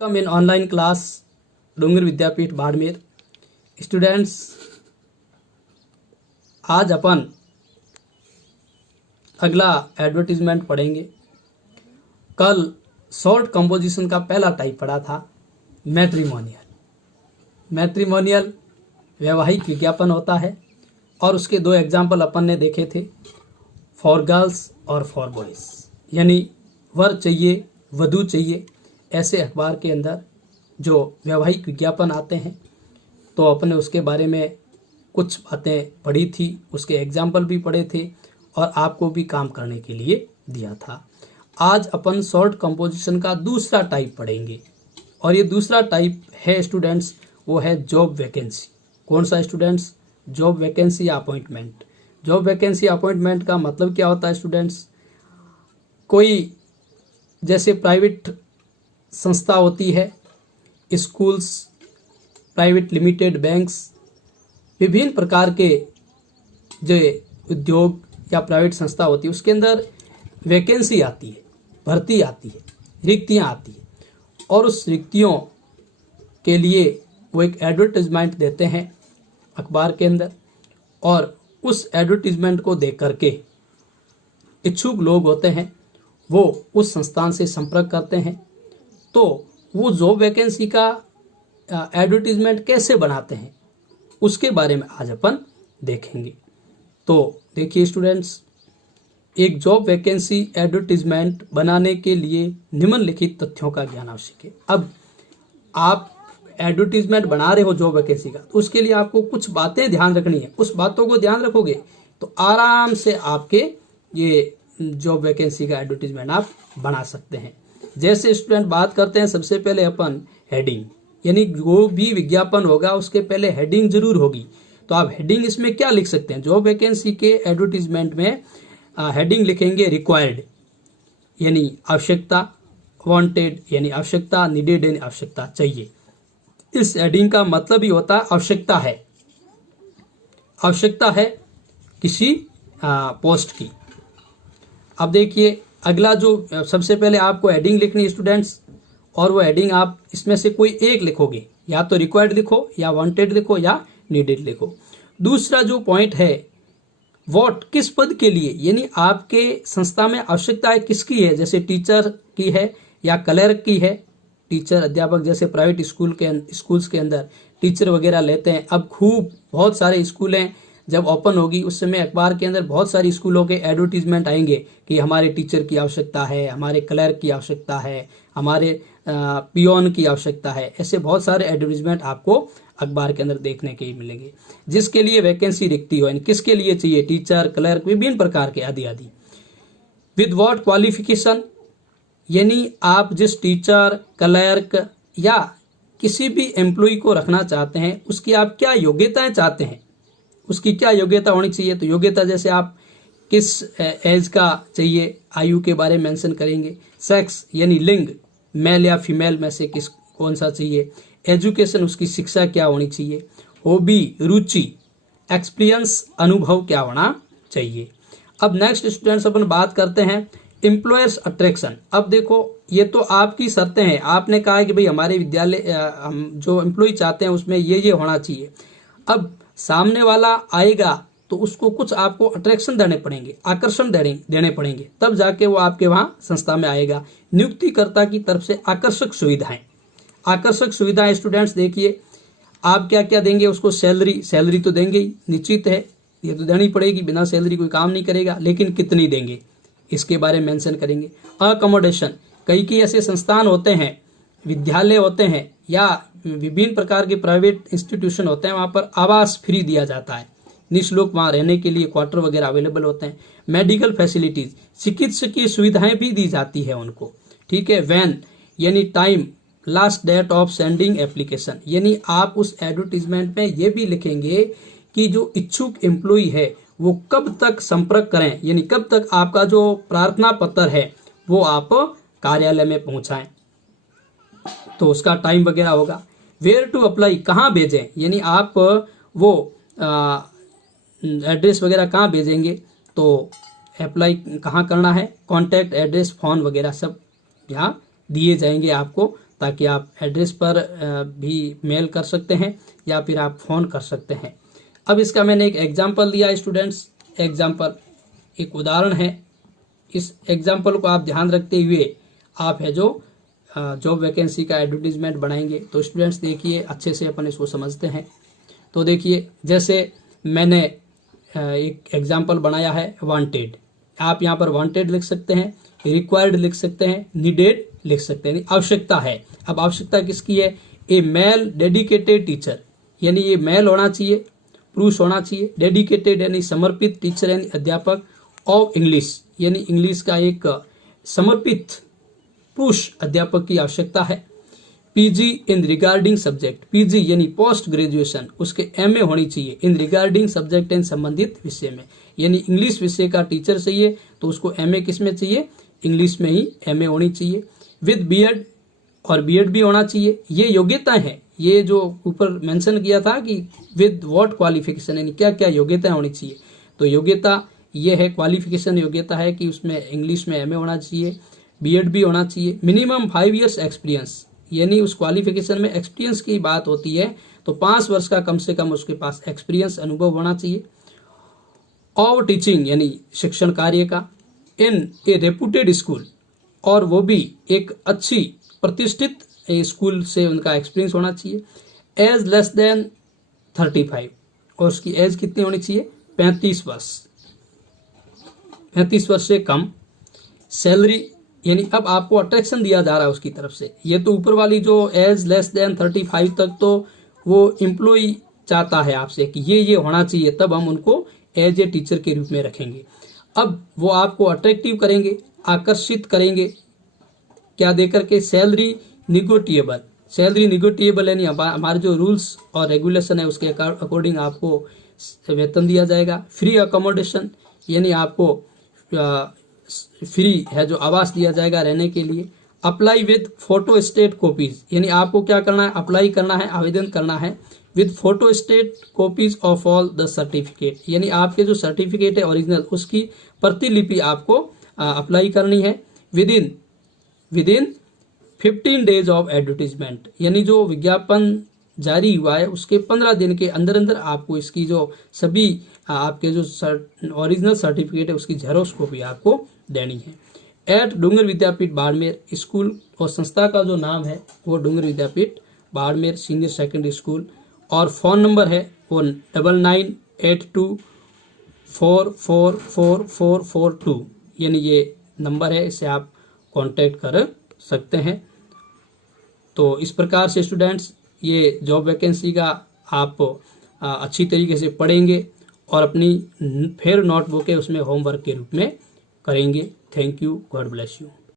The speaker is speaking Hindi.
कम इन ऑनलाइन क्लास डूंगर विद्यापीठ बाड़मेर। स्टूडेंट्स, आज अपन अगला एडवर्टीजमेंट पढ़ेंगे। कल शॉर्ट कंपोजिशन का पहला टाइप पढ़ा था मैट्रिमोनियल। मैट्रिमोनियल वैवाहिक विज्ञापन होता है और उसके दो एग्जाम्पल अपन ने देखे थे, फॉर गर्ल्स और फॉर बॉयज़, यानी वर चाहिए, वधू चाहिए, ऐसे अखबार के अंदर जो वैवाहिक विज्ञापन आते हैं। तो अपने उसके बारे में कुछ बातें पढ़ी थी, उसके एग्जाम्पल भी पढ़े थे और आपको भी काम करने के लिए दिया था। आज अपन शॉर्ट कंपोजिशन का दूसरा टाइप पढ़ेंगे और ये दूसरा टाइप है स्टूडेंट्स, वो है जॉब वैकेंसी। कौन सा स्टूडेंट्स? जॉब वैकेंसी या अपॉइंटमेंट। जॉब वैकेंसी अपॉइंटमेंट का मतलब क्या होता है स्टूडेंट्स? कोई जैसे प्राइवेट संस्था होती है, स्कूल्स, प्राइवेट लिमिटेड बैंक्स, विभिन्न प्रकार के जो उद्योग या प्राइवेट संस्था होती है उसके अंदर वैकेंसी आती है, भर्ती आती है, रिक्तियां आती है और उस रिक्तियों के लिए वो एक एडवर्टाइजमेंट देते हैं अखबार के अंदर और उस एडवर्टाइजमेंट को देख करके इच्छुक लोग होते हैं वो उस संस्थान से संपर्क करते हैं। तो वो जॉब वैकेंसी का एडवर्टाइजमेंट कैसे बनाते हैं उसके बारे में आज अपन देखेंगे। तो देखिए स्टूडेंट्स, एक जॉब वैकेंसी एडवर्टाइजमेंट बनाने के लिए निम्नलिखित तथ्यों का ज्ञान आवश्यक है। अब आप एडवर्टाइजमेंट बना रहे हो जॉब वैकेंसी का, तो उसके लिए आपको कुछ बातें ध्यान रखनी है। उस बातों को ध्यान रखोगे तो आराम से आपके ये जॉब वैकेंसी का एडवर्टाइजमेंट आप बना सकते हैं। जैसे स्टूडेंट बात करते हैं, सबसे पहले अपन हेडिंग, यानी जो भी विज्ञापन होगा उसके पहले हेडिंग जरूर होगी। तो आप हेडिंग इसमें क्या लिख सकते हैं? जॉब वैकेंसी के एडवर्टाइजमेंट में हेडिंग लिखेंगे रिक्वायर्ड यानी आवश्यकता, वांटेड यानी आवश्यकता, नीडेड यानी आवश्यकता, चाहिए। इस हेडिंग का मतलब ही होता है आवश्यकता है, आवश्यकता है किसी पोस्ट की। अब देखिए अगला जो सबसे पहले आपको हेडिंग लिखनी है स्टूडेंट्स, और वो हेडिंग आप इसमें से कोई एक लिखोगे, या तो रिक्वायर्ड लिखो या वांटेड लिखो या नीडेड लिखो। दूसरा जो पॉइंट है, व्हाट, किस पद के लिए, यानी आपके संस्था में आवश्यकता है किसकी है, जैसे टीचर की है या क्लर्क की है। टीचर, अध्यापक, जैसे प्राइवेट स्कूल्स के अंदर टीचर वगैरह लेते हैं। अब खूब बहुत सारे स्कूल हैं, जब ओपन होगी उस समय अखबार के अंदर बहुत सारी स्कूलों के एडवर्टीजमेंट आएंगे कि हमारे टीचर की आवश्यकता है, हमारे क्लर्क की आवश्यकता है, हमारे पियोन की आवश्यकता है। ऐसे बहुत सारे एडवर्टीजमेंट आपको अखबार के अंदर देखने के मिलेंगे, जिसके लिए वैकेंसी दिखती हो, यानी किसके लिए चाहिए, टीचर, क्लर्क, विभिन्न प्रकार के आदि आदि। विद व्हाट क्वालिफिकेशन, यानी आप जिस टीचर, क्लर्क या किसी भी एम्प्लॉय को रखना चाहते हैं उसकी आप क्या योग्यताएं चाहते हैं, उसकी क्या योग्यता होनी चाहिए। तो योग्यता जैसे आप किस एज का चाहिए, आयु के बारे में मेंशन करेंगे। सेक्स यानी लिंग, मेल या फीमेल में से कौन सा चाहिए। एजुकेशन, उसकी शिक्षा क्या होनी चाहिए। हॉबी, रुचि, एक्सपीरियंस, अनुभव क्या होना चाहिए। अब नेक्स्ट स्टूडेंट्स अपन बात करते हैं एम्प्लॉयर्स अट्रैक्शन। अब देखो ये तो आपकी शर्तें हैं, आपने कहा है कि भाई हमारे विद्यालय हम जो एम्प्लॉय चाहते हैं उसमें ये होना चाहिए। अब सामने वाला आएगा तो उसको कुछ आपको अट्रैक्शन देने पड़ेंगे, आकर्षण देने पड़ेंगे, तब जाके वो आपके वहां संस्था में आएगा। नियुक्तिकर्ता की तरफ से आकर्षक सुविधाएं, आकर्षक सुविधाएं स्टूडेंट्स देखिए आप क्या क्या देंगे उसको। सैलरी तो देंगे ही, निश्चित है, ये तो देनी पड़ेगी, बिना सैलरी कोई काम नहीं करेगा, लेकिन कितनी देंगे इसके बारे में मेंशन करेंगे। अकोमोडेशन, कई ऐसे संस्थान होते हैं, विद्यालय होते हैं या विभिन्न प्रकार के प्राइवेट इंस्टीट्यूशन होते हैं, वहां पर आवास फ्री दिया जाता है, निःशुल्क वहां रहने के लिए क्वार्टर वगैरह अवेलेबल होते हैं। मेडिकल फैसिलिटीज, चिकित्सकीय सुविधाएं भी दी जाती है उनको, ठीक है। वैन यानी time, last date of sending application, यानी आप उस एडवर्टीजमेंट में ये भी लिखेंगे कि जो इच्छुक एम्प्लॉय है वो कब तक संपर्क करें, यानी कब तक आपका जो प्रार्थना पत्र है वो आप कार्यालय में पहुंचाएं, तो उसका टाइम वगैरह होगा। वेयर टू अप्लाई, कहाँ भेजें, यानी आप वो एड्रेस वगैरह कहाँ भेजेंगे, तो अप्लाई कहाँ करना है, कॉन्टैक्ट एड्रेस, फोन वगैरह सब यहाँ दिए जाएंगे आपको, ताकि आप एड्रेस पर भी मेल कर सकते हैं या फिर आप फ़ोन कर सकते हैं। अब इसका मैंने एक एग्जाम्पल दिया है स्टूडेंट्स, एग्जाम्पल एक उदाहरण है। इस एग्जाम्पल को आप ध्यान रखते हुए आप है जो जॉब वैकेंसी का एडवर्टीजमेंट बनाएंगे। तो स्टूडेंट्स देखिए अच्छे से अपन इसको समझते हैं। तो देखिए जैसे मैंने एक एग्जाम्पल बनाया है वांटेड, आप यहाँ पर वांटेड लिख सकते हैं, रिक्वायर्ड लिख सकते हैं, नीडेड लिख सकते हैं, आवश्यकता है। अब आवश्यकता किसकी है? ए मेल डेडिकेटेड टीचर, यानी ये मेल होना चाहिए, पुरुष होना चाहिए। डेडिकेटेड यानी समर्पित, टीचर यानी अध्यापक, ऑफ इंग्लिश यानी इंग्लिश का एक समर्पित पुरुष अध्यापक की आवश्यकता है। पीजी इन रिगार्डिंग सब्जेक्ट, पीजी यानी पोस्ट ग्रेजुएशन, उसके एमए होनी चाहिए इन रिगार्डिंग सब्जेक्ट एंड संबंधित विषय में, यानी इंग्लिश विषय का टीचर चाहिए तो उसको एमए किस में चाहिए? इंग्लिश में ही एमए होनी चाहिए। विद बीएड, और बीएड भी होना चाहिए। ये योग्यताएं हैं, ये जो ऊपर मेंशन किया था कि विद व्हाट क्वालिफिकेशन, यानी क्या क्या योग्यताएं होनी चाहिए। तो योग्यता ये है, क्वालिफिकेशन योग्यता है कि उसमें इंग्लिश में एमए होना चाहिए, बीएड भी होना चाहिए। मिनिमम 5 इयर्स एक्सपीरियंस, यानी उस क्वालिफिकेशन में एक्सपीरियंस की बात होती है तो 5 वर्ष का कम से कम उसके पास एक्सपीरियंस, अनुभव होना चाहिए। और टीचिंग यानी शिक्षण कार्य का, इन ए रेपुटेड स्कूल, और वो भी एक अच्छी प्रतिष्ठित स्कूल से उनका एक्सपीरियंस होना चाहिए। एज लेस देन 35, और उसकी एज कितनी होनी चाहिए? 35 वर्ष, 35 वर्ष से कम। सैलरी यानी अब आपको अट्रैक्शन दिया जा रहा है उसकी तरफ से। ये तो ऊपर वाली जो एज लेस देन 35 तक तो वो एम्प्लॉय चाहता है आपसे कि ये होना चाहिए, तब हम उनको एज ए टीचर के रूप में रखेंगे। अब वो आपको अट्रैक्टिव करेंगे, आकर्षित करेंगे, क्या देकर के? सैलरी निगोटिएबल, सैलरी निगोटिएबल यानी हमारे जो रूल्स और रेगुलेशन है उसके अकॉर्डिंग आपको वेतन दिया जाएगा। फ्री अकोमोडेशन यानी आपको फ्री है जो आवास दिया जाएगा रहने के लिए। Apply with photo state copies, यानी आपको क्या करना है? अप्लाई करना है, आवेदन करना है with photo state copies of all the certificate, यानी आपके जो सर्टिफिकेट है ओरिजिनल उसकी प्रतिलिपि आपको अप्लाई करनी है। With in 15 days of advertisement, यानी जो विज्ञापन जारी हुआ है उसके 15 दिन के अंदर अंदर आपको इसकी जो सभी आपके जो ओरिजिनल सर्टिफिकेट है उसकी जेरोक्स कॉपी आपको देनी है। एट डूंगर विद्यापीठ बाड़मेर, स्कूल और संस्था का जो नाम है वो डूंगर विद्यापीठ बाड़मेर सीनियर सेकेंडरी स्कूल, और फोन नंबर है वो 9982444442, यानी ये नंबर है, इससे आप कांटेक्ट कर सकते हैं। तो इस प्रकार से स्टूडेंट्स ये जॉब वैकेंसी का आप अच्छी तरीके से पढ़ेंगे और अपनी फिर नोटबुक है उसमें होमवर्क के रूप में करेंगे। Thank you, God bless you.